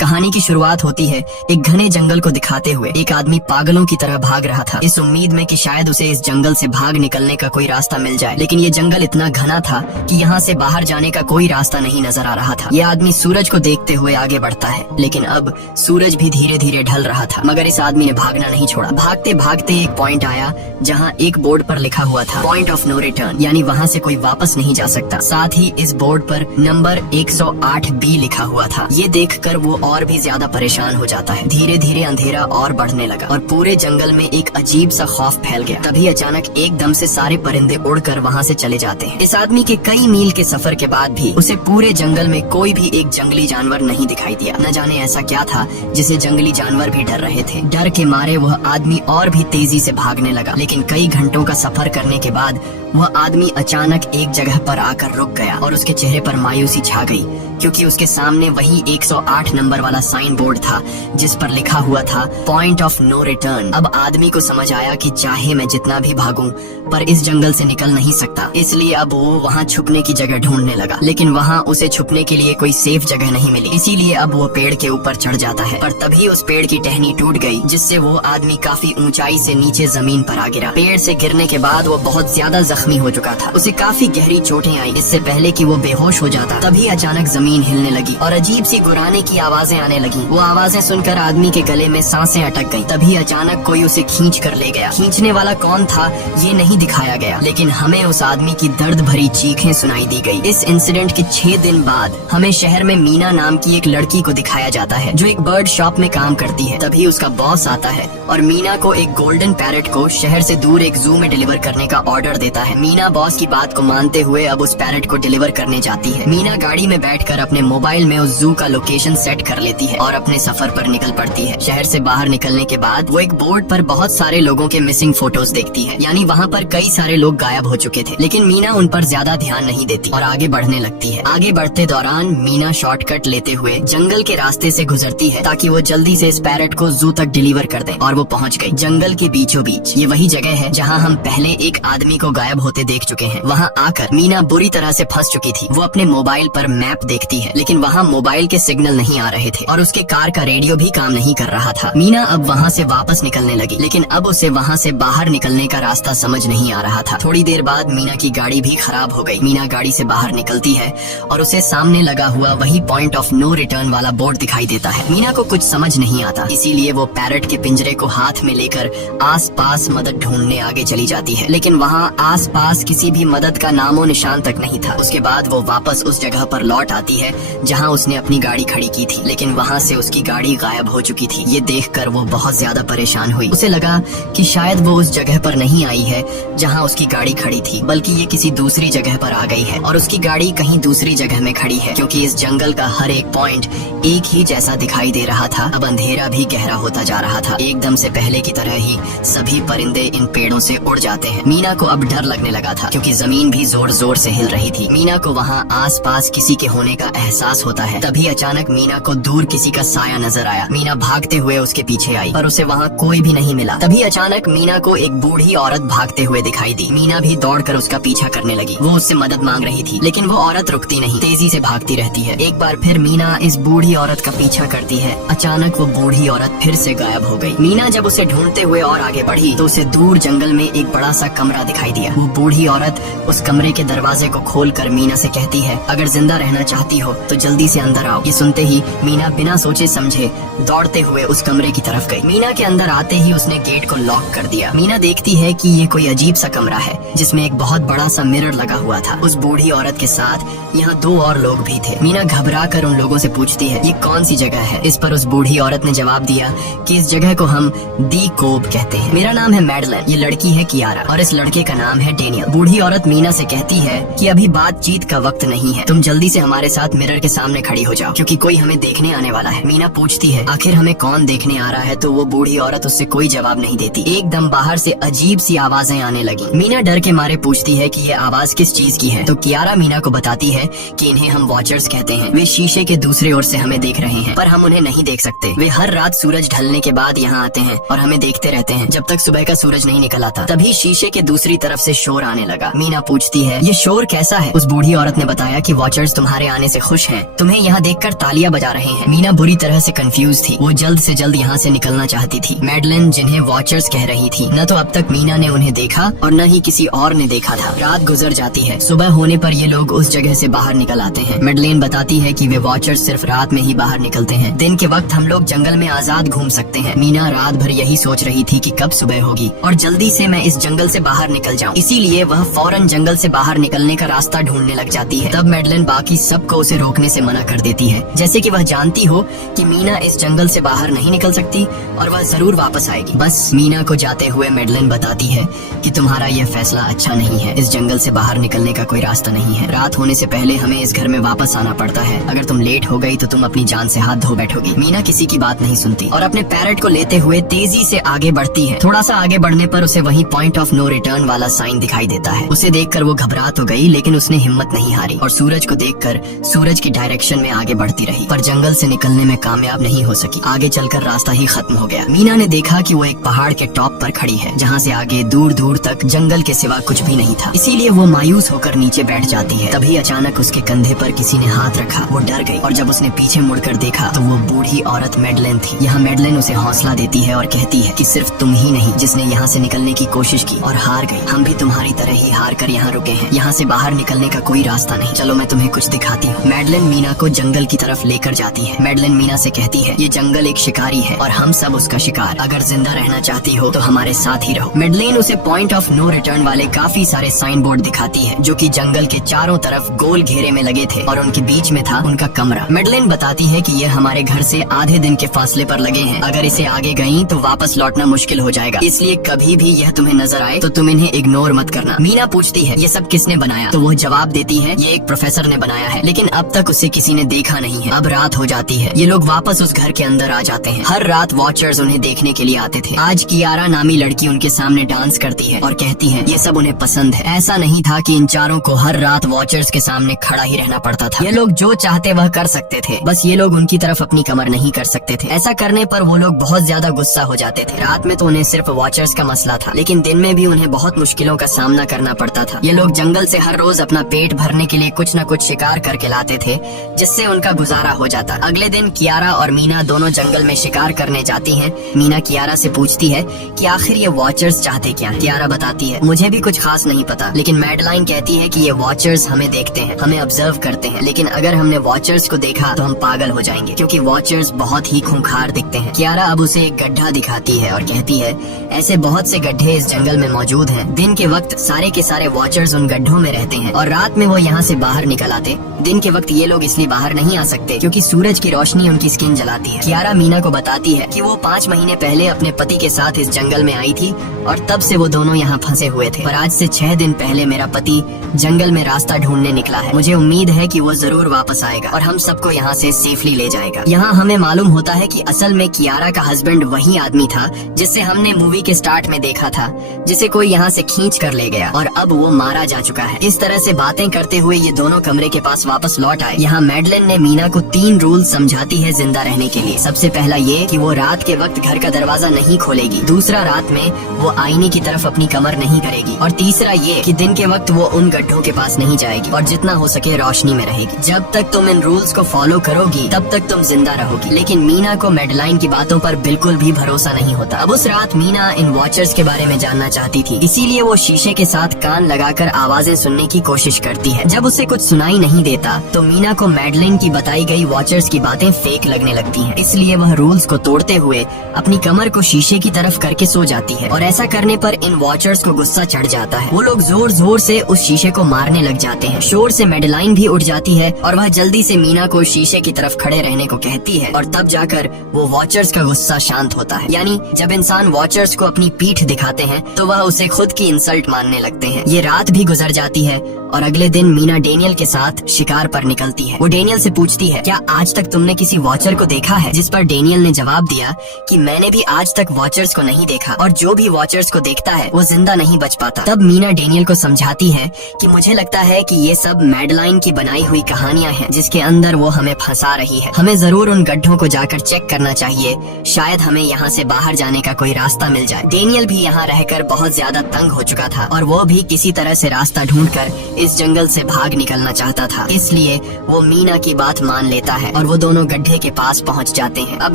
कहानी की शुरुआत होती है एक घने जंगल को दिखाते हुए। एक आदमी पागलों की तरह भाग रहा था, इस उम्मीद में कि शायद उसे इस जंगल से भाग निकलने का कोई रास्ता मिल जाए। लेकिन ये जंगल इतना घना था कि यहाँ से बाहर जाने का कोई रास्ता नहीं नजर आ रहा था। ये आदमी सूरज को देखते हुए आगे बढ़ता है, लेकिन अब सूरज भी धीरे धीरे ढल रहा था। मगर इस आदमी ने भागना नहीं छोड़ा। भागते भागते एक पॉइंट आया जहाँ एक बोर्ड पर लिखा हुआ था पॉइंट ऑफ नो रिटर्न, यानी वहाँ से कोई वापस नहीं जा सकता। साथ ही इस बोर्ड पर नंबर 108B लिखा हुआ था। ये देखकर वो और भी ज्यादा परेशान हो जाता है। धीरे धीरे अंधेरा और बढ़ने लगा और पूरे जंगल में एक अजीब सा खौफ फैल गया। तभी अचानक एकदम से सारे परिंदे उड़कर वहाँ से चले जाते हैं। इस आदमी के कई मील के सफर के बाद भी उसे पूरे जंगल में कोई भी एक जंगली जानवर नहीं दिखाई दिया। न जाने ऐसा क्या था जिसे जंगली जानवर भी डर रहे थे। डर के मारे वह आदमी और भी तेजी से भागने लगा। लेकिन कई घंटों का सफर करने के बाद वह आदमी अचानक एक जगह पर आकर रुक गया और उसके चेहरे पर मायूसी छा गई, क्योंकि उसके सामने वही 108 नंबर वाला साइन बोर्ड था जिस पर लिखा हुआ था पॉइंट ऑफ नो रिटर्न। अब आदमी को समझ आया कि चाहे मैं जितना भी भागूं पर इस जंगल से निकल नहीं सकता। इसलिए अब वो वहाँ छुपने की जगह ढूंढने लगा, लेकिन वहाँ उसे छुपने के लिए कोई सेफ जगह नहीं मिली। इसीलिए अब वो पेड़ के ऊपर चढ़ जाता है, पर तभी उस पेड़ की टहनी टूट गई, जिससे वो आदमी काफी ऊंचाई से नीचे जमीन पर आ गिरा। पेड़ से गिरने के बाद वो बहुत ज्यादा जख्मी हो चुका था। उसे काफी गहरी चोटें आई। इससे पहले कि वो बेहोश हो जाता तभी अचानक जमीन हिलने लगी और अजीब सी गुर्राने की आवाजें आने लगी। वो आवाजें सुनकर आदमी के गले में सांसें अटक गईं। तभी अचानक कोई उसे खींच कर ले गया। खींचने वाला कौन था ये नहीं दिखाया गया, लेकिन हमें उस आदमी की दर्द भरी चीखें सुनाई दी गई। इस इंसिडेंट के 6 दिन बाद हमें शहर में मीना नाम की एक लड़की को दिखाया जाता है जो एक बर्ड शॉप में काम करती है। तभी उसका बॉस आता है और मीना को एक गोल्डन पैरेट को शहर से दूर एक जू में डिलीवर करने का ऑर्डर देता है। मीना बॉस की बात को मानते हुए अब उस पैरेट को डिलीवर करने जाती है। मीना गाड़ी में बैठकर अपने मोबाइल में उस जू का लोकेशन सेट कर लेती है और अपने सफर पर निकल पड़ती है। शहर से बाहर निकलने के बाद वो एक बोर्ड पर बहुत सारे लोगों के मिसिंग फोटोज देखती है, यानी वहाँ पर कई सारे लोग गायब हो चुके थे। लेकिन मीना उन पर ज्यादा ध्यान नहीं देती और आगे बढ़ने लगती है। आगे बढ़ते दौरान मीना शॉर्टकट लेते हुए जंगल के रास्ते से गुजरती है ताकि वो जल्दी से इस पैरेट को जू तक डिलीवर कर दे, और वो पहुँच गई जंगल के बीचों बीच। ये वही जगह है जहाँ हम पहले एक आदमी को गायब होते देख चुके हैं। वहाँ आकर मीना बुरी तरह से फंस चुकी थी। वो अपने मोबाइल पर मैप देखती है, लेकिन वहाँ मोबाइल के सिग्नल नहीं आ रहे थे और उसके कार का रेडियो भी काम नहीं कर रहा था। मीना अब वहाँ से वापस निकलने लगी, लेकिन अब उसे वहाँ से बाहर निकलने का रास्ता समझ नहीं आ रहा था। थोड़ी देर बाद मीना की गाड़ी भी खराब हो गई। मीना गाड़ी से बाहर निकलती है और उसे सामने लगा हुआ वही पॉइंट ऑफ नो रिटर्न वाला बोर्ड दिखाई देता है। मीना को कुछ समझ नहीं आता, इसीलिए वो पैरेट के पिंजरे को हाथ में लेकर आसपास मदद ढूंढने आगे चली जाती है, लेकिन वहाँ आसपास किसी भी मदद का नामो निशान तक नहीं था। उसके बाद वो वापस उस जगह पर लौट आती है जहाँ उसने अपनी गाड़ी खड़ी की थी, लेकिन वहाँ से उसकी गाड़ी गायब हो चुकी थी। ये देखकर वो बहुत ज्यादा परेशान हुई। उसे लगा कि शायद वो उस जगह पर नहीं आई है जहाँ उसकी गाड़ी खड़ी थी, बल्कि ये किसी दूसरी जगह पर आ गई है और उसकी गाड़ी कहीं दूसरी जगह में खड़ी है, क्योंकि इस जंगल का हर एक पॉइंट एक ही जैसा दिखाई दे रहा था। अब अंधेरा भी गहरा होता जा रहा था। एकदम से पहले की तरह ही सभी परिंदे इन पेड़ों से उड़ जाते हैं। मीना को अब डर लगने लगा था, क्योंकि जमीन भी जोर जोर से हिल रही थी। मीना को वहाँ आसपास किसी के होने का एहसास होता है। तभी अचानक मीना को दूर किसी का साया नजर आया। मीना भागते हुए उसके पीछे आई, पर उसे वहाँ कोई भी नहीं मिला। तभी अचानक मीना को एक बूढ़ी औरत भागते हुए दिखाई दी। मीना भी दौड़कर उसका पीछा करने लगी। वो उससे मदद मांग रही थी, लेकिन वो औरत रुकती नहीं, तेजी से भागती रहती है। एक बार फिर मीना इस बूढ़ी औरत का पीछा करती है। अचानक वो बूढ़ी औरत फिर से गायब हो गई। मीना जब उसे ढूंढते हुए और आगे बढ़ी तो उसे दूर जंगल में एक बड़ा सा कमरा दिखाई दिया। वो बूढ़ी औरत उस कमरे के दरवाजे को खोलकर मीना से कहती है, अगर जिंदा रहना चाहती हो तो जल्दी से अंदर आओ। ये सुनते ही मीना बिना सोचे समझे दौड़ते हुए उस कमरे की तरफ गई। मीना के अंदर आते ही उसने गेट को लॉक कर दिया। मीना देखती है कि ये कोई अजीब सा कमरा है जिसमें एक बहुत बड़ा सा मिरर लगा हुआ था। उस बूढ़ी औरत के साथ यहाँ 2 और लोग भी थे। मीना घबरा कर उन लोगों से पूछती है, ये कौन सी जगह है? इस पर उस बूढ़ी औरत ने जवाब दिया कि इस जगह को हम दी कोब कहते हैं। मेरा नाम है मैडलन, ये लड़की है कियारा और इस लड़के का नाम है डेनियल। बूढ़ी औरत मीना से कहती है कि अभी बातचीत का वक्त नहीं है, तुम जल्दी से हमारे साथ मिरर के सामने खड़ी हो जाओ, क्योंकि कोई हमें देखने आने वाला है। मीना पूछती है, आखिर हमें कौन देखने आ रहा है? तो वो बूढ़ी औरत उससे कोई जवाब नहीं देती। एकदम बाहर से अजीब सी आवाजें आने लगी। मीना डर के मारे पूछती है कि ये आवाज किस चीज की है? तो कियारा मीना को बताती है कि इन्हें हम वॉचर्स कहते हैं। वे शीशे के दूसरे ओर से हमें देख रहे हैं, पर हम उन्हें नहीं देख सकते। वे हर रात सूरज ढलने के बाद यहाँ आते हैं और हमें देखते रहते हैं जब तक सुबह का सूरज नहीं निकल आता। तभी शीशे के दूसरी तरफ से शोर आने लगा। मीना पूछती है, ये शोर कैसा है? उस बूढ़ी औरत ने बताया कि वॉचर्स तुम्हारे आने से खुश हैं, तुम्हें यहाँ देखकर तालियां बजा रहे हैं। मीना बुरी तरह से कंफ्यूज थी। वो जल्द से जल्द यहाँ से निकलना चाहती थी। मैडलिन जिन्हें वॉचर्स कह रही थी, न तो अब तक मीना ने उन्हें देखा और न ही किसी और ने देखा था। रात गुजर जाती है। सुबह होने पर ये लोग उस जगह से बाहर निकल आते हैं। मैडलिन बताती है कि वे वॉचर्स सिर्फ रात में ही बाहर निकलते हैं। दिन के वक्त हम लोग जंगल में आजाद घूम सकते हैं। मीना रात भर यही सोच रही थी कि कब सुबह होगी और जल्दी से मैं इस जंगल से बाहर निकल जाऊं। इसीलिए वह फौरन जंगल से बाहर निकलने का रास्ता ढूंढने लग जाती है। तब मैडलिन बाकी सबको उसे रोकने से मना कर देती है, जैसे कि वह जानती हो कि मीना इस जंगल से बाहर नहीं निकल सकती और वह जरूर वापस आएगी। बस मीना को जाते हुए मैडलिन बताती है कि तुम्हारा यह फैसला अच्छा नहीं है। इस जंगल से बाहर निकलने का कोई रास्ता नहीं है। रात होने से पहले हमें इस घर में वापस आना पड़ता है। अगर तुम लेट हो गई तो तुम अपनी जान से हाथ धो बैठोगी। मीना किसी की बात नहीं सुनती और अपने पैरेट को लेते हुए तेजी से आगे बढ़ती है। थोड़ा सा आगे बढ़ने पर उसे वही पॉइंट ऑफ नो रिटर्न वाला साइन दिखाई देता है। उसे देखकर वो घबरा तो गई, लेकिन उसने हिम्मत नहीं हारी और सूरज को देखकर सूरज की डायरेक्शन में आगे बढ़ती रही, पर जंगल से निकलने में कामयाब नहीं हो सकी। आगे चलकर रास्ता ही खत्म हो गया। मीना ने देखा कि वो एक पहाड़ के टॉप पर खड़ी है, जहाँ से आगे दूर दूर तक जंगल के सिवा कुछ भी नहीं था। इसीलिए वो मायूस होकर नीचे बैठ जाती है। तभी अचानक उसके कंधे पर किसी ने हाथ रखा। वो डर गई और जब उसने पीछे मुड़कर देखा तो वो बूढ़ी औरत मैडलिन थी। यहाँ मैडलिन उसे हौसला देती है और कहती है कि सिर्फ तुम ही नहीं जिसने यहाँ से निकलने की कोशिश की और हार गई। हम भी तुम्हारी तरह ही हार कर यहाँ रुके हैं। यहाँ से बाहर निकलने का कोई रास्ता नहीं। चलो मैं तुम्हें कुछ दिखाती हूँ। मैडलिन मीना को जंगल की तरफ लेकर जाती है। मैडलिन मीना से कहती है, ये जंगल एक शिकारी है और हम सब उसका शिकार। अगर जिंदा रहना चाहती हो तो हमारे साथ ही रहो। मैडलिन उसे पॉइंट ऑफ नो रिटर्न वाले काफी सारे साइन बोर्ड दिखाती है, जो कि जंगल के चारों तरफ गोल घेरे में लगे थे और उनके बीच में था उनका कमरा। मैडलिन बताती है कि ये हमारे घर से आधे दिन के फासले पर लगे हैं। अगर इसे आगे गई तो वापस लौटना मुश्किल हो जाएगा, इसलिए कभी भी यह तुम्हें नजर आए तो तुम इन्हें इग्नोर मत करना। मीना पूछती है, ये सब किसने बनाया? तो वो जवाब देती है, ये एक प्रोफेसर ने बनाया है, लेकिन अब तक उसे किसी ने देखा नहीं है। अब रात हो जाती है। ये लोग वापस उस घर के अंदर आ जाते हैं। हर रात वॉचर्स उन्हें देखने के लिए आते थे। आज कियारा नामी लड़की उनके सामने डांस करती है और कहती है ये सब उन्हें पसंद है। ऐसा नहीं था कि इन चारों को हर रात वॉचर्स के सामने खड़ा ही रहना पड़ता था। ये लोग जो चाहते वह कर सकते थे, बस ये लोग उनकी तरफ अपनी कमर नहीं कर सकते थे। ऐसा करने पर वो लोग बहुत ज्यादा गुस्सा हो जाते थे। रात में तो उन्हें सिर्फ वॉचर्स का मसला था, लेकिन दिन में भी उन्हें बहुत मुश्किलों का सामना करना पड़ता था। ये लोग जंगल से हर रोज अपना पेट भरने के लिए कुछ न कुछ शिकार करके लाते थे, जिससे उनका गुजारा हो जाता। अगले दिन कियारा और मीना दोनों जंगल में शिकार करने जाती हैं। मीना कियारा से पूछती है कि आखिर ये वॉचर्स चाहते क्या? कियारा बताती है, मुझे भी कुछ खास नहीं पता, लेकिन मैडलाइन कहती है कि ये वॉचर्स हमें देखते हैं, हमें ऑब्जर्व करते हैं, लेकिन अगर हमने वॉचर्स को देखा तो हम पागल हो जाएंगे, क्योंकि वॉचर्स बहुत ही खूंखार दिखते हैं। कियारा अब उसे एक गड्ढा दिखाती है और कहती है, ऐसे बहुत से गड्ढे इस जंगल में मौजूद हैं। दिन के वक्त सारे के सारे वॉचर्स उन गड्ढों में रहते हैं और रात में वो यहाँ से बाहर निकल आते। दिन के वक्त ये लोग इसलिए बाहर नहीं आ सकते क्योंकि सूरज की रोशनी उनकी स्किन जलाती है। कियारा मीना को बताती है कि वो 5 महीने पहले अपने पति के साथ इस जंगल में आई थी और तब से वो दोनों यहाँ फंसे हुए थे। पर आज से 6 दिन पहले मेरा पति जंगल में रास्ता ढूंढने निकला है। मुझे उम्मीद है कि वो जरूर वापस आएगा और हम सबको यहाँ से सेफली ले जाएगा। यहाँ हमें मालूम होता है कि असल में कियारा का हस्बैंड वही आदमी था जिससे हमने मूवी के स्टार्ट में देखा था, जिसे कोई यहाँ से खींच कर ले गया और अब वो मारा जा चुका है। इस तरह से बातें करते हुए ये दोनों कमरे के पास वापस लौट आए। यहाँ मैडलिन ने मीना को 3 रूल समझाती है जिंदा रहने के लिए। सबसे पहला ये कि वो रात के वक्त घर का दरवाजा नहीं खोलेगी। दूसरा, रात में वो आईने की तरफ अपनी कमर नहीं करेगी। और तीसरा ये कि दिन के वक्त वो उन गड्ढों के पास नहीं जाएगी और जितना हो सके रोशनी में रहेगी। जब तक तुम इन रूल्स को फॉलो करोगी तब तक तुम जिंदा रहोगी। लेकिन मीना को मैडलाइन की बातों पर बिल्कुल भी भरोसा नहीं होता। अब उस रात मीना इन वॉचर्स के बारे में जानना चाहती थी, इसीलिए वो शीशे के साथ कान लगाकर आवाजें सुनने की कोशिश करती है। जब उसे कुछ सुनाई नहीं देता तो मीना को मैडलिन की बताई गई वॉचर्स की बातें फेक लगने लगती हैं। इसलिए वह रूल्स को तोड़ते हुए अपनी कमर को शीशे की तरफ करके सो जाती है और ऐसा करने पर इन वॉचर्स को गुस्सा चढ़ जाता है। वो लोग जोर जोर से उस शीशे को मारने लग जाते हैं। शोर से मैडलाइन भी उठ जाती है और वह जल्दी से मीना को शीशे की तरफ खड़े रहने को कहती है और तब जाकर वो वॉचर्स का गुस्सा शांत होता है। यानी जब इंसान वॉचर्स को अपनी पीठ दिखाते हैं तो वह उसे खुद की इंसल्ट मानने लगते हैं। ये रात भी गुजर जाती है और अगले दिन मीना डेनियल के साथ शिकार पर निकलती है। वो डेनियल से पूछती है, क्या आज तक तुमने किसी वॉचर को देखा है? जिस पर डेनियल ने जवाब दिया कि मैंने भी आज तक वॉचर्स को नहीं देखा और जो भी वॉचर्स को देखता है वो जिंदा नहीं बच पाता। तब मीना डेनियल को समझाती है कि मुझे लगता है कि ये सब मैडलाइन की बनाई हुई कहानियां हैं जिसके अंदर वो हमें फंसा रही है। हमें जरूर उन गड्ढों को जाकर चेक करना चाहिए, शायद हमें यहाँ से बाहर जाने का कोई रास्ता मिल जाए। डेनियल भी यहाँ रहकर बहुत ज्यादा तंग हो चुका था और वो भी किसी तरह से रास्ता ढूंढकर इस जंगल से भाग निकलना चाहता था। इसलिए इसलिए वो मीना की बात मान लेता है और वो दोनों गड्ढे के पास पहुंच जाते हैं। अब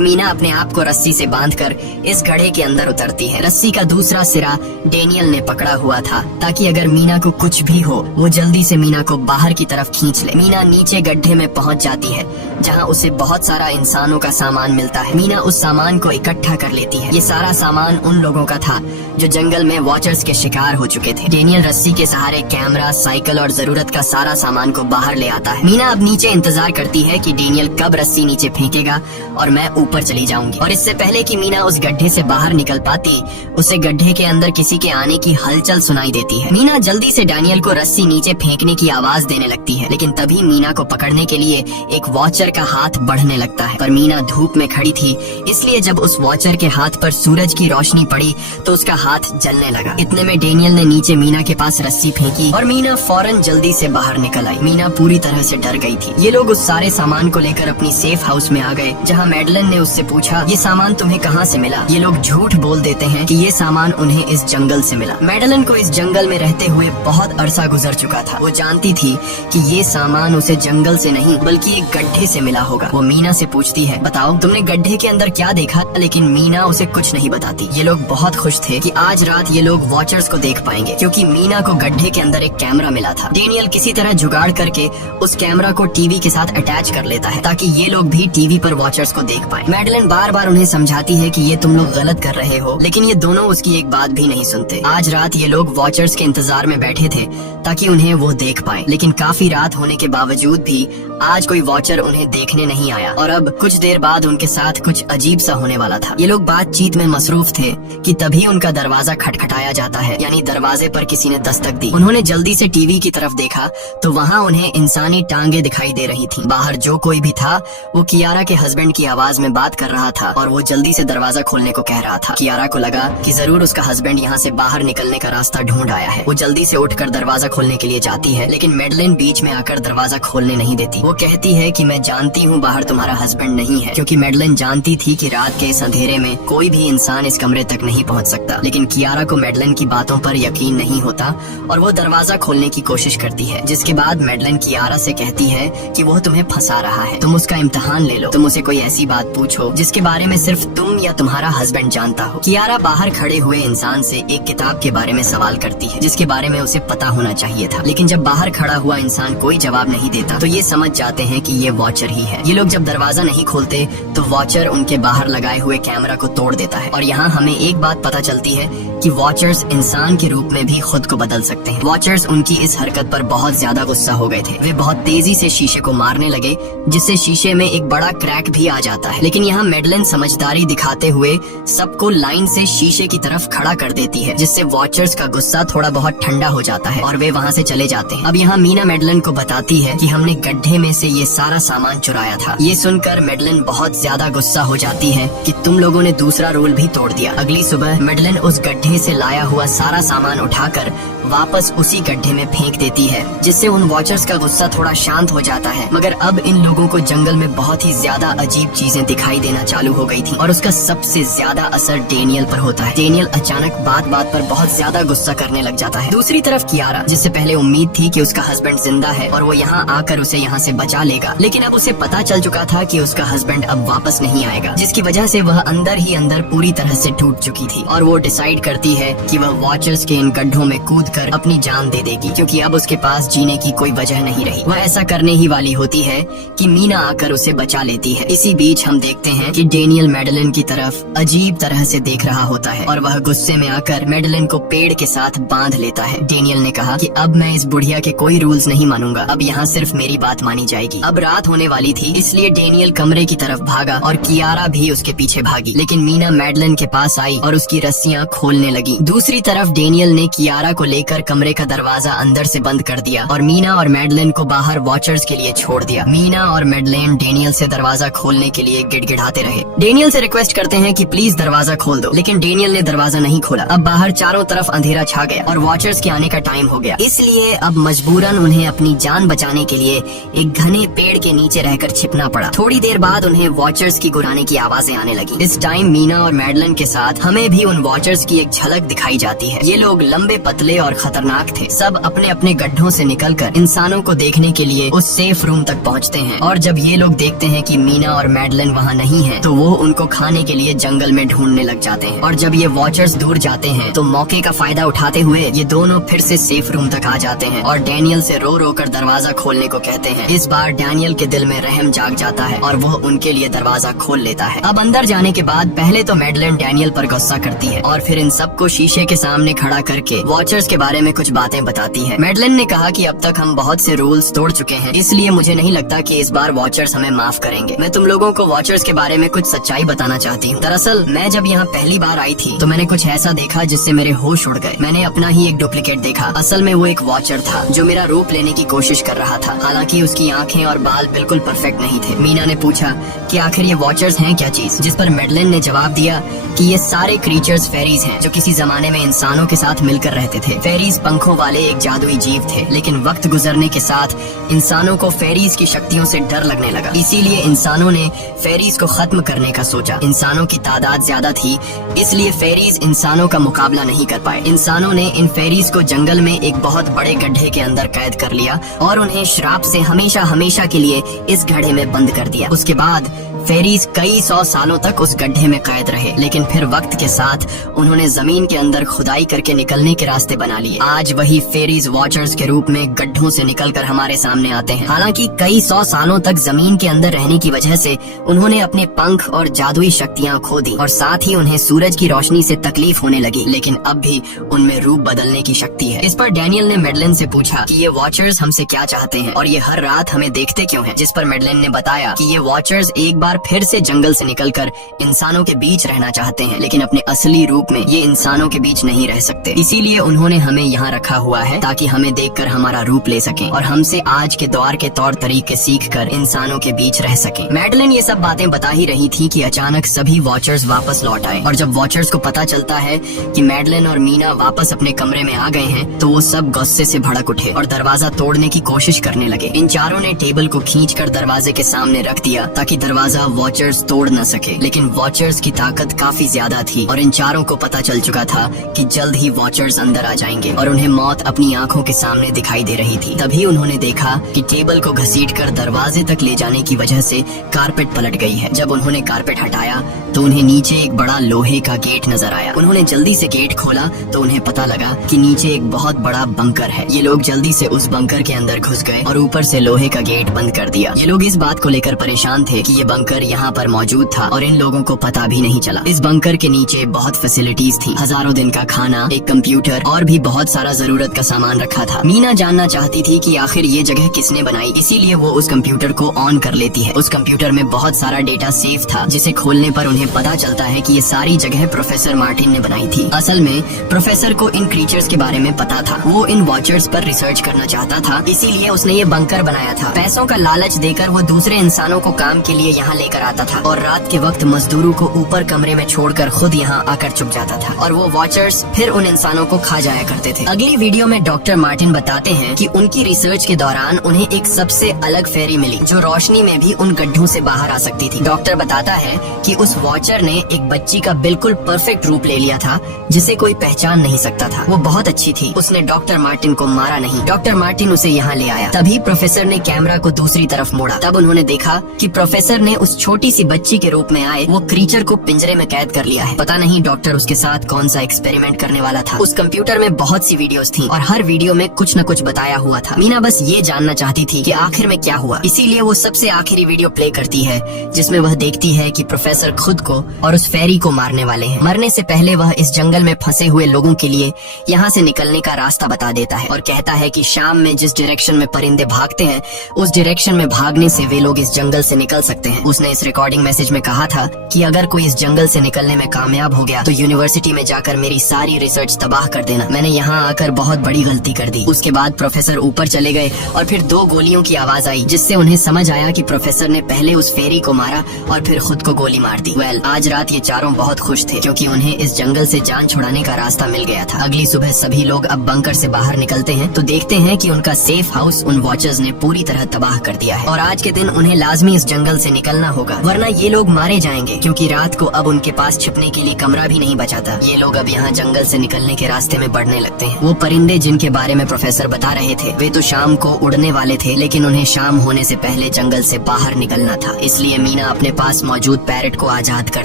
मीना अपने आप को रस्सी से बांधकर इस गड्ढे के अंदर उतरती है। रस्सी का दूसरा सिरा डेनियल ने पकड़ा हुआ था ताकि अगर मीना को कुछ भी हो वो जल्दी से मीना को बाहर की तरफ खींच ले। मीना नीचे गड्ढे में पहुंच जाती है जहां उसे बहुत सारा इंसानों का सामान मिलता है। मीना उस सामान को इकट्ठा कर लेती है। ये सारा सामान उन लोगों का था जो जंगल में वॉचर्स के शिकार हो चुके थे। डेनियल रस्सी के सहारे कैमरा, साइकिल और जरूरत का सारा सामान को बाहर ले आता है। मीना अब नीचे इंतजार करती है कि डेनियल कब रस्सी नीचे फेंकेगा और मैं ऊपर चली जाऊंगी। और इससे पहले कि मीना उस गड्ढे से बाहर निकल पाती, उसे गड्ढे के अंदर किसी के आने की हलचल सुनाई देती है। मीना जल्दी से डेनियल को रस्सी नीचे फेंकने की आवाज देने लगती है, लेकिन तभी मीना को पकड़ने के लिए एक वॉचर का हाथ बढ़ने लगता है। पर मीना धूप में खड़ी थी, इसलिए जब उस वॉचर के हाथ पर सूरज की रोशनी पड़ी तो उसका हाथ जलने लगा। इतने में डेनियल ने नीचे मीना के पास रस्सी फेंकी और मीना फौरन जल्दी से बाहर निकल आई। मीना पूरी तरह से डर गई थी। ये लोग उस सारे सामान को लेकर अपनी सेफ हाउस में आ गए, जहाँ मैडलन ने उससे पूछा, ये सामान तुम्हें कहाँ से मिला? ये लोग झूठ बोल देते हैं कि ये सामान उन्हें इस जंगल से मिला। मैडलन को इस जंगल में रहते हुए बहुत अरसा गुजर चुका था। वो जानती थी कि ये सामान उसे जंगल से नहीं बल्कि एक गड्ढे से मिला होगा। वो मीना से पूछती है, बताओ तुमने गड्ढे के अंदर क्या देखा? लेकिन मीना उसे कुछ नहीं बताती। ये लोग बहुत खुश थे कि आज रात ये लोग वॉचर्स को देख पाएंगे, क्योंकि मीना को गड्ढे के अंदर एक कैमरा मिला था। डेनियल किसी तरह जुगाड़ करके उस कैमरा को टीवी के साथ अटैच कर लेता है ताकि ये लोग भी टीवी पर वॉचर्स को देख पाए। मैडलन बार बार उन्हें समझाती है कि ये तुम लोग गलत कर रहे हो, लेकिन ये दोनों उसकी एक बात भी नहीं सुनते। आज रात ये लोग वॉचर्स के इंतजार में बैठे थे ताकि उन्हें वो देख पाए, लेकिन काफी रात होने के बावजूद भी आज कोई वॉचर उन्हें देखने नहीं आया। और अब कुछ देर बाद उनके साथ कुछ अजीब सा होने वाला था। ये लोग बातचीत में मसरूफ थे कि तभी उनका दरवाजा खटखटाया जाता है, यानी दरवाजे पर किसी ने दस्तक दी। उन्होंने जल्दी से टीवी की तरफ देखा तो वहाँ उन्हें इंसानी टांगे दिखाई दे रही थी। बाहर जो कोई भी था वो कियारा के हस्बैंड की आवाज में बात कर रहा था और वो जल्दी से दरवाजा खोलने को कह रहा था। कियारा को लगा कि जरूर उसका हस्बैंड यहाँ से बाहर निकलने का रास्ता ढूंढ आया है। वो जल्दी से उठकर दरवाजा खोलने के लिए जाती है, लेकिन मैडलिन बीच में आकर दरवाजा खोलने नहीं देती। वो कहती है कि मैं जानती हूँ बाहर तुम्हारा हस्बैंड नहीं है, क्योंकि मैडलिन जानती थी कि रात के इस अंधेरे में कोई भी इंसान इस कमरे तक नहीं पहुँच सकता। लेकिन कियारा को मैडलिन की बातों पर यकीन नहीं होता और वो दरवाजा खोलने की कोशिश करती है, जिसके बाद मैडलिन कियारा से कहती है कि वो तुम्हें फंसा रहा है, तुम उसका इम्तिहान ले लो, तुम उसे कोई ऐसी बात पूछो जिसके बारे में सिर्फ तुम या तुम्हारा हस्बैंड जानता हो। कियारा बाहर खड़े हुए इंसान से एक किताब के बारे में सवाल करती है जिसके बारे में उसे पता होना चाहिए था, लेकिन जब बाहर खड़ा हुआ इंसान कोई जवाब नहीं देता तो ये समझ जाते हैं कि ये वॉचर ही है। ये लोग जब दरवाजा नहीं खोलते तो वॉचर उनके बाहर लगाए हुए कैमरा को तोड़ देता है। और यहाँ हमें एक बात पता चलती है कि वॉचर्स इंसान के रूप में भी खुद को बदल सकते हैं। वॉचर्स उनकी इस हरकत पर बहुत ज्यादा गुस्सा हो गए थे। वे बहुत तेजी से शीशे को मारने लगे, जिससे शीशे में एक बड़ा क्रैक भी आ जाता है। लेकिन यहाँ मैडलिन समझदारी दिखाते हुए सबको लाइन से शीशे की तरफ खड़ा कर देती है, जिससे वॉचर्स का गुस्सा थोड़ा बहुत ठंडा हो जाता है और वे वहाँ से चले जाते हैं। अब यहाँ मीना मैडलिन को बताती है कि हमने गड्ढे में से ये सारा सामान चुराया था। ये सुनकर मैडलिन बहुत ज्यादा गुस्सा हो जाती है कि तुम लोगों ने दूसरा रूल भी तोड़ दिया। अगली सुबह मैडलिन उस गड्ढे से लाया हुआ सारा सामान उठाकर वापस उसी गड्ढे में फेंक देती है, जिससे उन वॉचर्स का गुस्सा थोड़ा शांत हो जाता है। मगर अब इन लोगों को जंगल में बहुत ही ज्यादा अजीब चीजें दिखाई देना चालू हो गई थी और उसका सबसे ज्यादा असर डेनियल पर होता है। डेनियल अचानक बात बात पर बहुत ज्यादा गुस्सा करने लग जाता है। दूसरी तरफ कियारा, जिससे पहले उम्मीद थी कि उसका हस्बैंड जिंदा है और वो यहाँ आकर उसे यहाँ से बचा लेगा, लेकिन अब उसे पता चल चुका था कि उसका हस्बैंड अब वापस नहीं आएगा, जिसकी वजह से वह अंदर ही अंदर पूरी तरह से टूट चुकी थी। और वो डिसाइड करती है कि वह वॉचर्स के इन गड्ढों में कूद कर अपनी जान दे देगी, क्योंकि अब उसके पास जीने की कोई वजह नहीं रही। वह ऐसा करने ही वाली होती है कि मीना आकर उसे बचा लेती है। इसी बीच हम देखते हैं कि डेनियल मैडलिन की तरफ अजीब तरह से देख रहा होता है और वह गुस्से में आकर मैडलिन को पेड़ के साथ बांध लेता है। डेनियल ने कहा कि अब मैं इस बुढ़िया के कोई रूल्स नहीं मानूंगा, अब यहाँ सिर्फ मेरी बात मानी जाएगी। अब रात होने वाली थी, इसलिए डेनियल कमरे की तरफ भागा और कियारा भी उसके पीछे भागी, लेकिन मीना मैडलिन के पास आई और उसकी रस्सियाँ खोलने लगी। दूसरी तरफ डेनियल ने कियारा को लेकर कमरे का दरवाजा अंदर से बंद कर दिया और मीना और मैडलिन को बाहर वॉचर्स के लिए छोड़ दिया। मीना और मैडलिन डेनियल से दरवाजा खोलने के लिए गिड़गिड़ाते रहे। डेनियल से रिक्वेस्ट करते हैं कि प्लीज दरवाजा खोल दो, लेकिन डेनियल ने दरवाजा नहीं खोला। अब बाहर चारों तरफ अंधेरा छा गया और वॉचर्स के आने का टाइम हो गया, इसलिए अब मजबूरन उन्हें अपनी जान बचाने के लिए एक घने पेड़ के नीचे रहकर छिपना पड़ा। थोड़ी देर बाद उन्हें वॉचर्स की गुराने की आवाजें आने लगी। इस टाइम मीना और मैडलिन के साथ हमें भी उन वॉचर्स की एक झलक दिखाई जाती है। ये लोग लंबे, पतले और खतरनाक थे। सब अपने अपने गड्ढों से निकलकर इंसानों को देखने के लिए उस सेफ रूम तक पहुंचते हैं। और जब ये लोग देखते हैं कि मीना और मैडलिन वहाँ नहीं है, तो वो उनको खाने के लिए जंगल में ढूंढने लग जाते हैं। और जब ये वॉचर्स दूर जाते हैं तो मौके का फायदा उठाते हुए ये दोनों फिर से सेफ रूम तक आ जाते हैं और डैनियल से रो रो कर दरवाजा खोलने को कहते हैं। इस बार डैनियल के दिल में रहम जाग जाता है और वो उनके लिए दरवाजा खोल लेता है। अब अंदर जाने के बाद पहले तो मैडलिन डैनियल पर गुस्सा करती है और फिर इन सबको शीशे के सामने खड़ा करके वॉचर्स के बारे में कुछ बातें बताती है। मैडलिन ने कहा कि अब तक हम बहुत से रूल्स तोड़ चुके हैं, इसलिए मुझे नहीं लगता कि इस बार वॉचर्स हमें माफ करेंगे। मैं तुम लोगों को वॉचर्स के बारे में कुछ सच्चाई बताना चाहती हूँ। दरअसल मैं जब यहाँ पहली बार आई थी तो मैंने कुछ ऐसा देखा जिससे मेरे होश उड़ गए। मैंने अपना ही एक डुप्लीकेट देखा। असल में वो एक वॉचर था जो मेरा रूप लेने की कोशिश कर रहा था। हालांकि उसकी आंखें और बाल बिल्कुल परफेक्ट नहीं थे। मीना ने पूछा कि आखिर ये वॉचर्स हैं क्या चीज, जिस पर मैडलिन ने जवाब दिया कि ये सारे क्रीचर्स फेरीज हैं जो किसी जमाने में इंसानों के साथ मिलकर रहते थे। फेरीज पंखों वाले एक जादुई जीव थे, लेकिन वक्त गुजरने के साथ इंसानों को फेरीज की शक्तियों से डर लगने लगा। इसीलिए इंसानों ने फेरीज को खत्म करने का सोचा। इंसानों की तादाद ज्यादा थी, इसलिए फेरीज इंसानों का मुकाबला नहीं कर पाए। इंसानों ने इन फेरीज को जंगल में एक बहुत बड़े गड्ढे के अंदर कैद कर लिया और उन्हें श्राप से हमेशा हमेशा के लिए इस गड्ढे में बंद कर दिया। उसके बाद फेरीज कई 100 सालों तक उस गड्ढे में कैद रहे, लेकिन फिर वक्त के साथ उन्होंने जमीन के अंदर खुदाई करके निकलने के रास्ते बना लिए। आज वही फेरीज वॉचर्स के रूप में गड्ढों से निकलकर हमारे सामने आते हैं। हालांकि कई 100 सालों तक जमीन के अंदर रहने की वजह से उन्होंने अपने पंख और जादुई शक्तियाँ खो दी और साथ ही उन्हें सूरज की रोशनी से तकलीफ होने लगी, लेकिन अब भी उनमें रूप बदलने की शक्ति है। इस पर डैनियल ने मैडलिन से पूछा कि ये वॉचर्स हमसे क्या चाहते हैं और ये हर रात हमें देखते क्यों हैं, जिस पर मैडलिन ने बताया कि ये वॉचर्स एक बार फिर से जंगल से निकलकर इंसानों के बीच रहना चाहते हैं, लेकिन अपने असली रूप में ये इंसानों के बीच नहीं रह सकते। इसीलिए उन्होंने हमें यहाँ रखा हुआ है ताकि हमें देखकर हमारा रूप ले सकें और हमसे आज के दौर के तौर तरीके सीखकर इंसानों के बीच रह सकें। मैडलिन ये सब बातें बता ही रही थी कि अचानक सभी वॉचर्स वापस लौट आए और जब वॉचर्स को पता चलता है कि मैडलिन और मीना वापस अपने कमरे में आ गए हैं तो वो सब गुस्से से भड़क उठे और दरवाजा तोड़ने की कोशिश करने लगे। इन चारों ने टेबल को खींचकर दरवाजे के सामने रख दिया ताकि दरवाजा वॉचर्स तोड़ न सके, लेकिन वॉचर्स की ताकत काफी ज्यादा थी और इन चारों को पता चल चुका था कि जल्द ही वॉचर्स अंदर आ जाएंगे और उन्हें मौत अपनी आंखों के सामने दिखाई दे रही थी। तभी उन्होंने देखा कि टेबल को घसीटकर दरवाजे तक ले जाने की वजह से कारपेट पलट गई है। जब उन्होंने कारपेट हटाया तो उन्हें नीचे एक बड़ा लोहे का गेट नजर आया। उन्होंने जल्दी से गेट खोला तो उन्हें पता लगा कि नीचे एक बहुत बड़ा बंकर है। ये लोग जल्दी से उस बंकर के अंदर घुस गए और ऊपर से लोहे का गेट बंद कर दिया। ये लोग इस बात को लेकर परेशान थे कि ये बंकर यहाँ पर मौजूद था और इन लोगों को पता भी नहीं चला। इस बंकर के नीचे बहुत फैसिलिटीज थी, हजारों दिन का खाना, एक कंप्यूटर और भी बहुत सारा जरूरत का सामान रखा था। मीना जानना चाहती थी कि आखिर ये जगह किसने बनाई, इसीलिए वो उस कंप्यूटर को ऑन कर लेती है। उस कंप्यूटर में बहुत सारा डेटा सेव था जिसे खोलने पर उन्हें पता चलता है कि ये सारी जगह प्रोफेसर मार्टिन ने बनाई थी। असल में प्रोफेसर को इन क्रीचर्स के बारे में पता था। वो इन वॉचर्स पर रिसर्च करना चाहता था, इसीलिए उसने ये बंकर बनाया था। पैसों का लालच देकर वो दूसरे इंसानों को काम के लिए यहाँ लेकर आता था और रात के वक्त मजदूरों को ऊपर कमरे में छोड़कर खुद यहाँ आकर छुप जाता था और वो वॉचर्स फिर उन इंसानों को खा जाया करते थे। अगली वीडियो में डॉक्टर मार्टिन बताते हैं कि उनकी रिसर्च के दौरान उन्हें एक सबसे अलग फेरी मिली जो रोशनी में भी उन गड्ढों से बाहर आ सकती थी। डॉक्टर बताता है कि उस वॉचर ने एक बच्ची का बिल्कुल परफेक्ट रूप ले लिया था जिसे कोई पहचान नहीं सकता था। वो बहुत अच्छी थी, उसने डॉक्टर मार्टिन को मारा नहीं। डॉक्टर मार्टिन उसे यहाँ ले आया। तभी प्रोफेसर ने कैमरा को दूसरी तरफ मोड़ा। तब उन्होंने देखा कि प्रोफेसर ने उस छोटी सी बच्ची के रूप में आए वो क्रीचर को पिंजरे में कैद कर लिया है। पता नहीं डॉक्टर उसके साथ कौन सा एक्सपेरिमेंट करने वाला था। उस कंप्यूटर में बहुत सी वीडियोस थी और हर वीडियो में कुछ न कुछ बताया हुआ था। मीना बस ये जानना चाहती थी कि आखिर में क्या हुआ, इसीलिए वो सबसे आखिरी वीडियो प्ले करती है जिसमें वह देखती है कि प्रोफेसर खुद को और उस फेरी को मारने वाले हैं। मरने से पहले वह इस जंगल में फंसे हुए लोगों के लिए यहाँ से निकलने का रास्ता बता देता है और कहता है कि शाम में जिस डायरेक्शन में परिंदे भागते हैं उस डायरेक्शन में भागने से वे लोग इस जंगल से निकल सकते हैं। उसने इस रिकॉर्डिंग मैसेज में कहा था कि अगर कोई इस जंगल से निकलने में कामयाब हो गया तो यूनिवर्सिटी में जाकर मेरी सारी रिसर्च तबाह कर देना। मैंने यहाँ आकर बहुत बड़ी गलती कर दी। उसके बाद प्रोफेसर ऊपर चले गए और फिर 2 गोलियों की आवाज आई जिससे उन्हें समझ आया कि प्रोफेसर ने पहले उस फेरी को मारा और फिर खुद को गोली मार दी। आज रात ये चारों बहुत खुश थे क्योंकि उन्हें इस जंगल से जान छुड़ाने का रास्ता मिल गया था। अगली सुबह सभी लोग अब बंकर से बाहर निकलते हैं तो देखते हैं कि उनका सेफ हाउस उन वॉचर्स ने पूरी तरह तबाह कर दिया है और आज के दिन उन्हें लाजमी इस जंगल से निकलना निकलना होगा वरना ये लोग मारे जाएंगे, क्योंकि रात को अब उनके पास छिपने के लिए कमरा भी नहीं बचाता। ये लोग अब यहाँ जंगल से निकलने के रास्ते में बढ़ने लगते हैं। वो परिंदे जिनके बारे में प्रोफेसर बता रहे थे वे तो शाम को उड़ने वाले थे, लेकिन उन्हें शाम होने से पहले जंगल से बाहर निकलना था। इसलिए मीना अपने पास मौजूद पैरेट को आजाद कर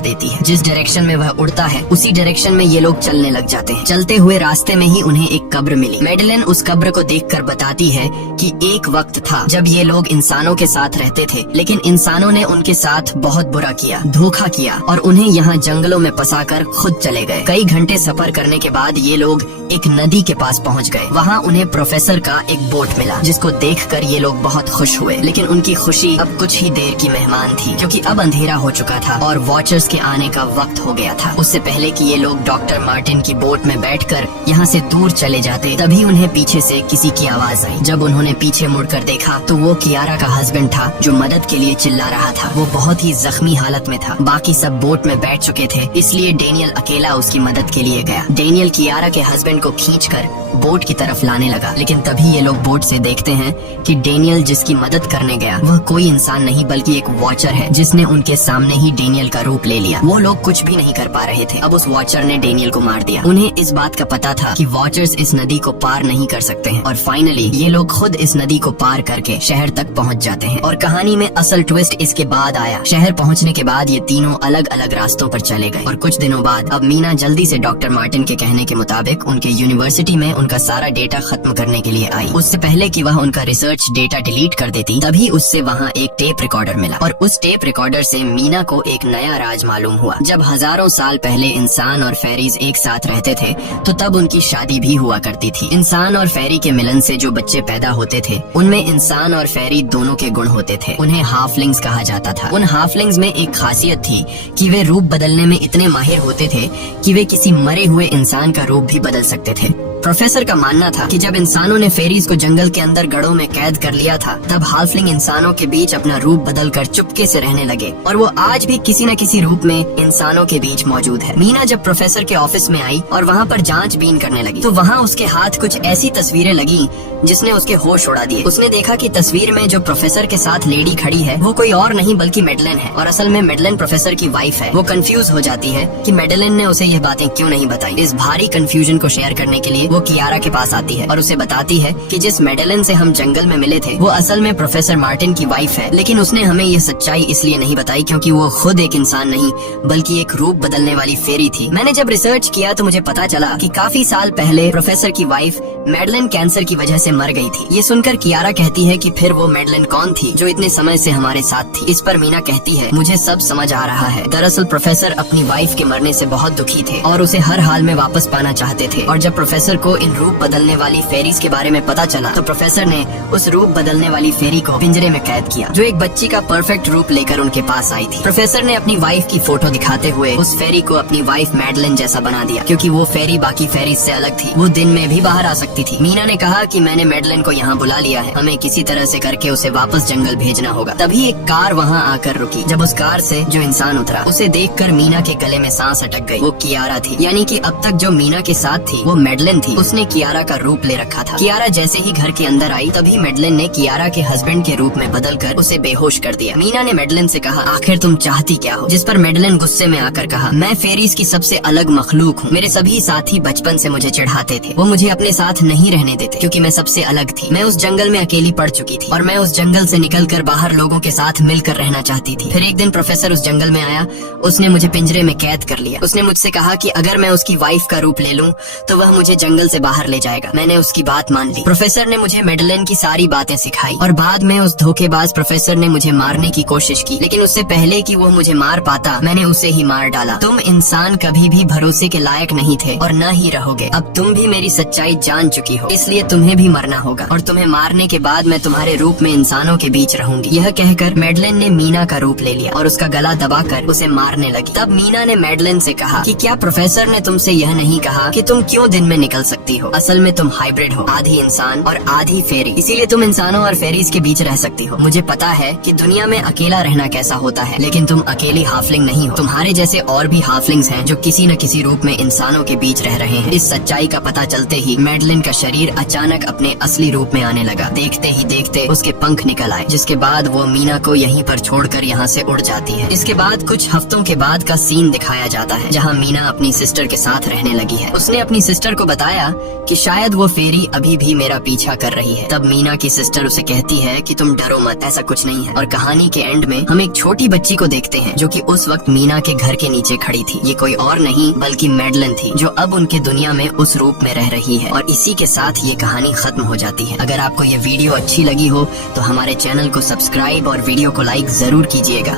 देती है। जिस डायरेक्शन में वह उड़ता है उसी डायरेक्शन में ये लोग चलने लग जाते हैं। चलते हुए रास्ते में ही उन्हें एक कब्र मिली। मैडेलिन उस कब्र को देखकर बताती है कि एक वक्त था जब ये लोग इंसानों के साथ रहते थे, लेकिन इंसानों ने उनके साथ बहुत बुरा किया, धोखा किया और उन्हें यहाँ जंगलों में फंसाकर खुद चले गए। कई घंटे सफर करने के बाद ये लोग एक नदी के पास पहुँच गए। वहाँ उन्हें प्रोफेसर का एक बोट मिला, जिसको देखकर ये लोग बहुत खुश हुए। लेकिन उनकी खुशी अब कुछ ही देर की मेहमान थी, क्योंकि अब अंधेरा हो चुका था और वॉचर्स के आने का वक्त हो गया था। उससे पहले कि ये लोग डॉक्टर मार्टिन की बोट में बैठकर यहाँ से दूर चले जाते, तभी उन्हें पीछे से किसी की आवाज आई। जब उन्होंने पीछे मुड़कर देखा तो वो कियारा का हस्बैंड था, जो मदद के लिए चिल्ला रहा था। वो बहुत ही जख्मी हालत में था। बाकी सब बोट में बैठ चुके थे, इसलिए डेनियल अकेला उसकी मदद के लिए गया। डेनियल कियारा के हस्बैंड को खींचकर बोट की तरफ लाने लगा, लेकिन तभी ये लोग बोट से देखते हैं कि डेनियल जिसकी मदद करने गया वह कोई इंसान नहीं बल्कि एक वॉचर है, जिसने उनके सामने ही डेनियल का रूप ले लिया। वो लोग कुछ भी नहीं कर पा रहे थे। अब उस वॉचर ने डेनियल को मार दिया। उन्हें इस बात का पता था कि वॉचर्स इस नदी को पार नहीं कर सकते हैं और फाइनली ये लोग खुद इस नदी को पार करके शहर तक पहुंच जाते हैं। और कहानी में असल ट्विस्ट इसके बाद आया। शहर पहुंचने के बाद ये तीनों अलग अलग रास्तों पर चले गए और कुछ दिनों बाद अब मीना जल्दी से डॉक्टर मार्टिन के कहने के मुताबिक उनके यूनिवर्सिटी में उनका सारा डेटा खत्म करने के लिए आई। उससे पहले कि वह उनका रिसर्च डेटा डिलीट कर देती, तभी उससे वहाँ एक टेप रिकॉर्डर मिला और उस टेप रिकॉर्डर से मीना को एक नया राज मालूम हुआ। जब हजारों साल पहले इंसान और फेरीज एक साथ रहते थे तो तब उनकी शादी भी हुआ करती थी। इंसान और फेरी के मिलन से जो बच्चे पैदा होते थे उनमें इंसान और फेरी दोनों के गुण होते थे। उन्हें हाफलिंग्स कहा जाता था। उन हाफलिंग्स में एक खासियत थी कि वे रूप बदलने में इतने माहिर होते थे कि वे किसी मरे हुए इंसान का रूप भी बदल सकते थे। प्रोफेसर का मानना था कि जब इंसानों ने फेरीज को जंगल के अंदर गढ़ों में कैद कर लिया था, तब हाफलिंग इंसानों के बीच अपना रूप बदलकर चुपके से रहने लगे और वो आज भी किसी न किसी रूप में इंसानों के बीच मौजूद है। मीना जब प्रोफेसर के ऑफिस में आई और वहाँ पर जांचबीन करने लगी तो वहाँ उसके हाथ कुछ ऐसी तस्वीरें लगी जिसने उसके होश उड़ा दिए। उसने देखा कि तस्वीर में जो प्रोफेसर के साथ लेडी खड़ी है वो कोई और नहीं बल्कि मैडेलिन है और असल में मैडेलिन प्रोफेसर की वाइफ है। वो कंफ्यूज हो जाती है कि मैडेलिन ने उसे यह बातें क्यों नहीं बताई। इस भारी कंफ्यूजन को शेयर करने के लिए वो कियारा के पास आती है और उसे बताती है कि जिस मैडेलिन से हम जंगल में मिले थे वो असल में प्रोफेसर मार्टिन की वाइफ है, लेकिन उसने हमें ये सच्चाई इसलिए नहीं बताई क्योंकि वो खुद एक इंसान नहीं बल्कि एक रूप बदलने वाली फेरी थी। मैंने जब रिसर्च किया तो मुझे पता चला कि काफी साल पहले प्रोफेसर की वाइफ मैडेलिन कैंसर की वजह से मर गई थी। ये सुनकर कियारा कहती है कि फिर वो मैडेलिन कौन थी जो इतने समय से हमारे साथ थी। इस पर मीना कहती है, मुझे सब समझ आ रहा है। दरअसल प्रोफेसर अपनी वाइफ के मरने से बहुत दुखी थे और उसे हर हाल में वापस पाना चाहते थे और जब प्रोफेसर को इन रूप बदलने वाली फेरीज के बारे में पता चला तो प्रोफेसर ने उस रूप बदलने वाली फेरी को पिंजरे में कैद किया, जो एक बच्ची का परफेक्ट रूप लेकर उनके पास आई थी। प्रोफेसर ने अपनी वाइफ की फोटो दिखाते हुए उस फेरी को अपनी वाइफ मैडेलिन जैसा बना दिया, क्योंकि वो फेरी बाकी फेरीज से अलग थी। वो दिन में भी बाहर आ सकती थी। मीना ने कहा कि मैंने मैडेलिन को यहाँ बुला लिया है, हमें किसी तरह से करके उसे वापस जंगल भेजना होगा। तभी एक कार वहाँ आकर रुकी। जब उस कार से जो इंसान उतरा उसे देखकर मीना के गले में सांस अटक गई। वो कियारा थी, यानी कि अब तक जो मीना के साथ थी वो मैडेलिन थी। उसने कियारा का रूप ले रखा था। कियारा जैसे ही घर के अंदर आई तभी मैडेलिन ने कियारा के हस्बैंड के रूप में बदलकर उसे बेहोश कर दिया। मीना ने मैडेलिन से कहा, आखिर तुम चाहती क्या हो? जिस पर मैडेलिन गुस्से में आकर कहा, मैं फेरीज की सबसे अलग मखलूक हूँ। मेरे सभी साथी बचपन से मुझे चिढ़ाते थे। वो मुझे अपने साथ नहीं रहने देते क्योंकि मैं सबसे अलग थी। मैं उस जंगल में अकेली पड़ चुकी थी और मैं उस जंगल से निकलकर बाहर लोगों के साथ मिलकर रहना चाहती थी। फिर एक दिन प्रोफेसर उस जंगल में आया। उसने मुझे पिंजरे में कैद कर लिया। उसने मुझसे कहा कि अगर मैं उसकी वाइफ का रूप ले लूं तो वह मुझे जंगल से बाहर ले जाएगा। मैंने उसकी बात मान ली। प्रोफेसर ने मुझे मैडेलिन की सारी बातें सिखाई और बाद में उस धोखेबाज प्रोफेसर ने मुझे मारने की कोशिश की, लेकिन उससे पहले कि वो मुझे मार पाता मैंने उसे ही मार डाला। तुम इंसान कभी भी भरोसे के लायक नहीं थे और न ही रहोगे। अब तुम भी मेरी सच्चाई जान चुकी हो, इसलिए तुम्हें भी मरना होगा और तुम्हें मारने के बाद मैं तुम्हारे रूप में इंसानों के बीच रहूंगी। यह कहकर मैडेलिन ने मीना का रूप ले लिया और उसका गला दबाकर उसे मारने लगी। तब मीना ने मैडेलिन से कहा कि क्या प्रोफेसर ने तुमसे यह नहीं कहा कि तुम क्यों दिन में निकल सकती हो? असल में तुम हाइब्रिड हो, आधी इंसान और आधी फेरी, इसीलिए तुम इंसानों और फेरीज के बीच रह सकती हो। मुझे पता है कि दुनिया में अकेला रहना कैसा होता है, लेकिन तुम अकेली हाफलिंग नहीं हो। तुम्हारे जैसे और भी हाफलिंग्स हैं जो किसी न किसी रूप में इंसानों के बीच रह रहे हैं। इस सच्चाई का पता चलते ही मैडेलिन पेंगुइन का शरीर अचानक अपने असली रूप में आने लगा। देखते ही देखते उसके पंख निकल आए, जिसके बाद वो मीना को यहीं पर छोड़कर यहाँ से उड़ जाती है। इसके बाद कुछ हफ्तों के बाद का सीन दिखाया जाता है, जहाँ मीना अपनी सिस्टर के साथ रहने लगी है। उसने अपनी सिस्टर को बताया कि शायद वो फेरी अभी भी मेरा पीछा कर रही है। तब मीना की सिस्टर उसे कहती है कि तुम डरो मत, ऐसा कुछ नहीं है। और कहानी के एंड में हम एक छोटी बच्ची को देखते हैं जो कि उस वक्त मीना के घर के नीचे खड़ी थी। ये कोई और नहीं बल्कि मैडलन थी, जो अब उनके दुनिया में उस रूप में रह रही है। और इसी के साथ ये कहानी खत्म हो जाती है। अगर आपको ये वीडियो अच्छी लगी हो तो हमारे चैनल को सब्सक्राइब और वीडियो को लाइक जरूर कीजिएगा।